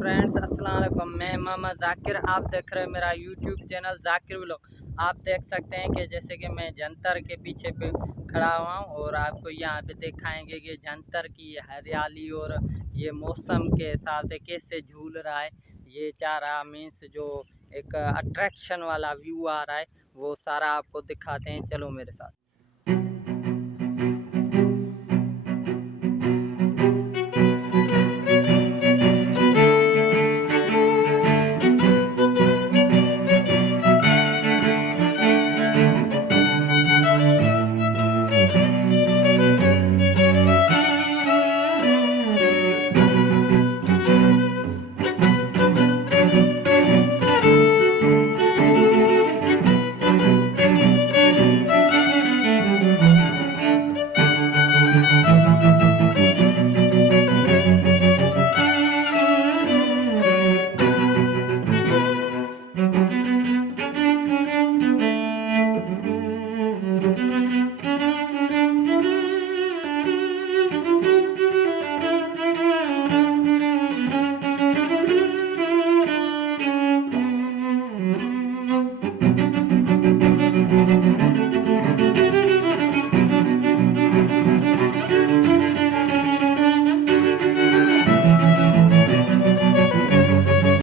Friends अस्सलाम वालेकुम। मैं मोहम्मद ज़ाकिर, आप देख रहे हैं मेरा यूट्यूब चैनल ज़ाकिर व्लॉग। आप देख सकते हैं कि जैसे कि मैं जंतर के पीछे पे खड़ा हुआ हूँ और आपको यहाँ पे दिखाएंगे कि जंतर की हरियाली और ये मौसम के हिसाब से कैसे झूल रहा है। ये चारा मीन्स जो एक अट्रैक्शन वाला व्यू आ रहा है वो सारा आपको दिखाते हैं, चलो मेरे साथ।